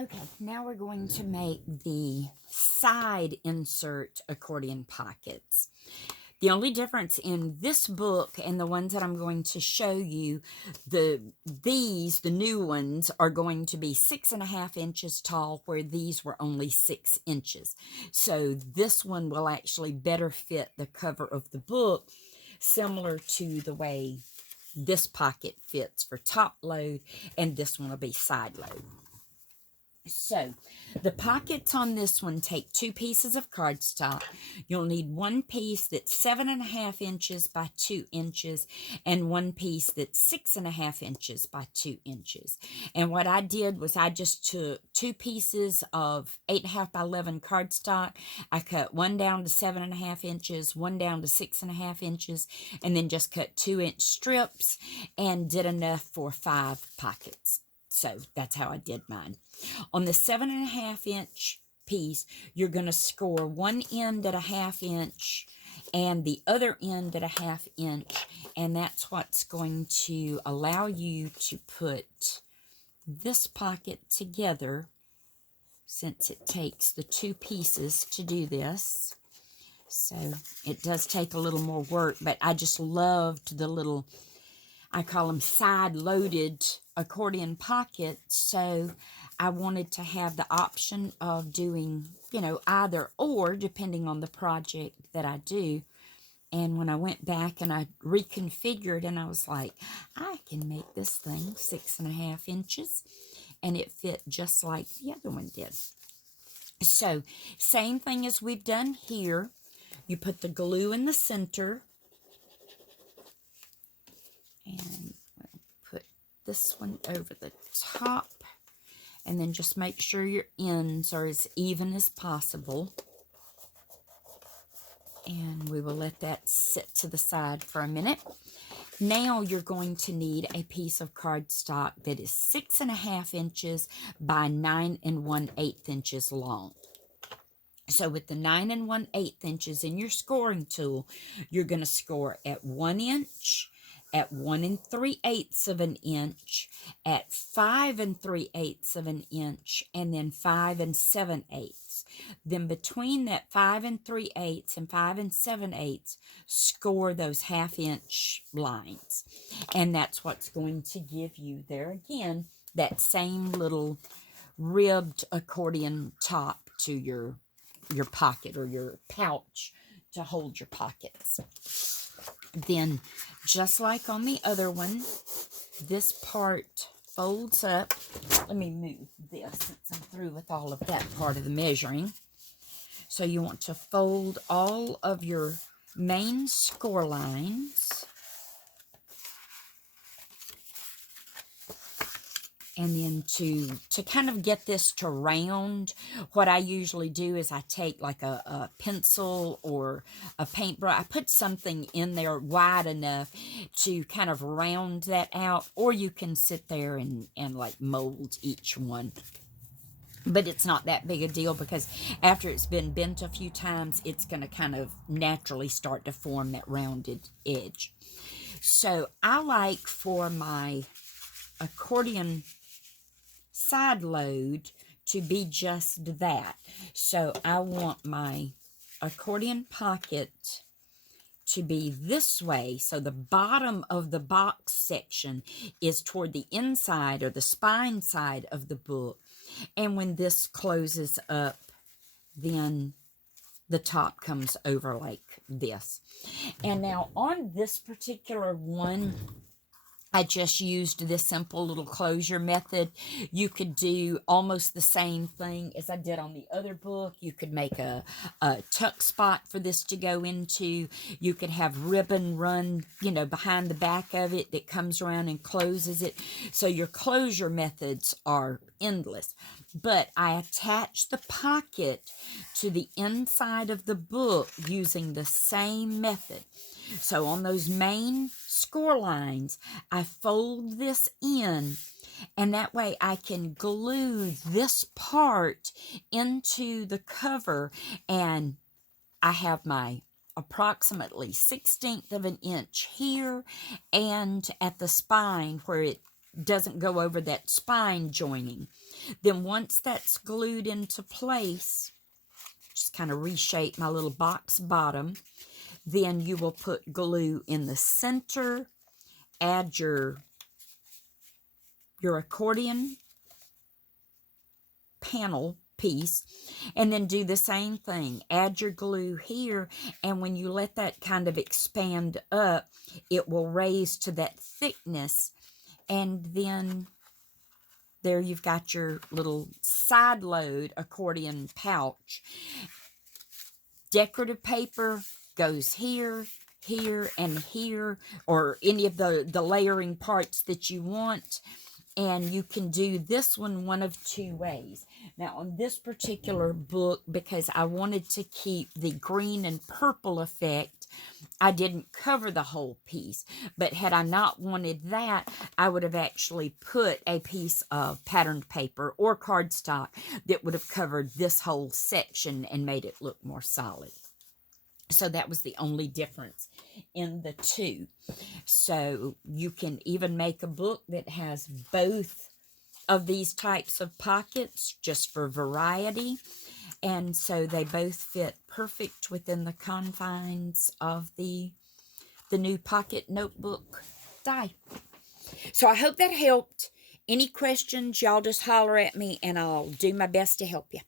Okay, now we're going to make the side insert accordion pockets. The only difference in this book and the ones that I'm going to show you, the new ones are going to be 6.5 inches tall, where these were only 6 inches. So this one will actually better fit the cover of the book, similar to the way this pocket fits for top load, and this one will be side load. So, the pockets on this one take 2 pieces of cardstock. You'll need one piece that's 7.5 inches by 2 inches, and one piece that's 6.5 inches by 2 inches. And what I did was I just took 2 pieces of 8.5 by 11 cardstock. I cut one down to 7.5 inches, one down to 6.5 inches, and then just cut 2-inch strips and did enough for 5 pockets. So that's how I did mine. On the 7.5 inch piece, you're going to score one end at a 1/2 inch and the other end at a 1/2 inch. And that's what's going to allow you to put this pocket together, since it takes the 2 pieces to do this. So it does take a little more work, but I just loved the little, I call them side-loaded accordion pockets, so I wanted to have the option of doing, either or, depending on the project that I do. And when I went back and I reconfigured, and I was like, I can make this thing 6.5 inches, and it fit just like the other one did. So, same thing as we've done here. You put the glue in the center, and put this one over the top, and then just make sure your ends are as even as possible. And we will let that sit to the side for a minute. Now you're going to need a piece of cardstock that is 6.5 inches by 9 1/8 inches long. So with the 9 1/8 inches in your scoring tool, you're going to score at 1 inch, at 1 3/8 of an inch, at 5 3/8 of an inch, and then 5 7/8. Then between that 5 3/8 and 5 7/8, score those 1/2 inch lines. And that's what's going to give you, there again, that same little ribbed accordion top to your pocket, or your pouch to hold your pockets. Then, just like on the other one, this part folds up. Let me move this since I'm through with all of that part of the measuring. So you want to fold all of your main score lines. And then to kind of get this to round, what I usually do is I take like a pencil or a paintbrush. I put something in there wide enough to kind of round that out, or you can sit there and like mold each one. But it's not that big a deal, because after it's been bent a few times, it's going to kind of naturally start to form that rounded edge. So I like, for my accordion side load, to be just that. So I want my accordion pocket to be this way. So the bottom of the box section is toward the inside, or the spine side of the book. And when this closes up, then the top comes over like this. And now on this particular one, I just used this simple little closure method. You could do almost the same thing as I did on the other book. You could make a tuck spot for this to go into. You could have ribbon run, behind the back of it that comes around and closes it. So your closure methods are endless. But I attach the pocket to the inside of the book using the same method. So on those main score lines, I fold this in, and that way I can glue this part into the cover, and I have my approximately 1/16 of an inch here, and at the spine where it doesn't go over that spine joining. Then once that's glued into place, just kind of reshape my little box bottom, then you will put glue in the center, add your accordion panel piece, and then do the same thing. Add your glue here, and when you let that kind of expand up, it will raise to that thickness, and then there you've got your little side load accordion pouch. Decorative paper goes here, here, and here, or any of the layering parts that you want. And you can do this one of two ways. Now, on this particular book, because I wanted to keep the green and purple effect, I didn't cover the whole piece. But had I not wanted that, I would have actually put a piece of patterned paper or cardstock that would have covered this whole section and made it look more solid. So that was the only difference in the two. So you can even make a book that has both of these types of pockets just for variety. And so they both fit perfect within the confines of the new Pocket Notebook die. So I hope that helped. Any questions, y'all just holler at me and I'll do my best to help you.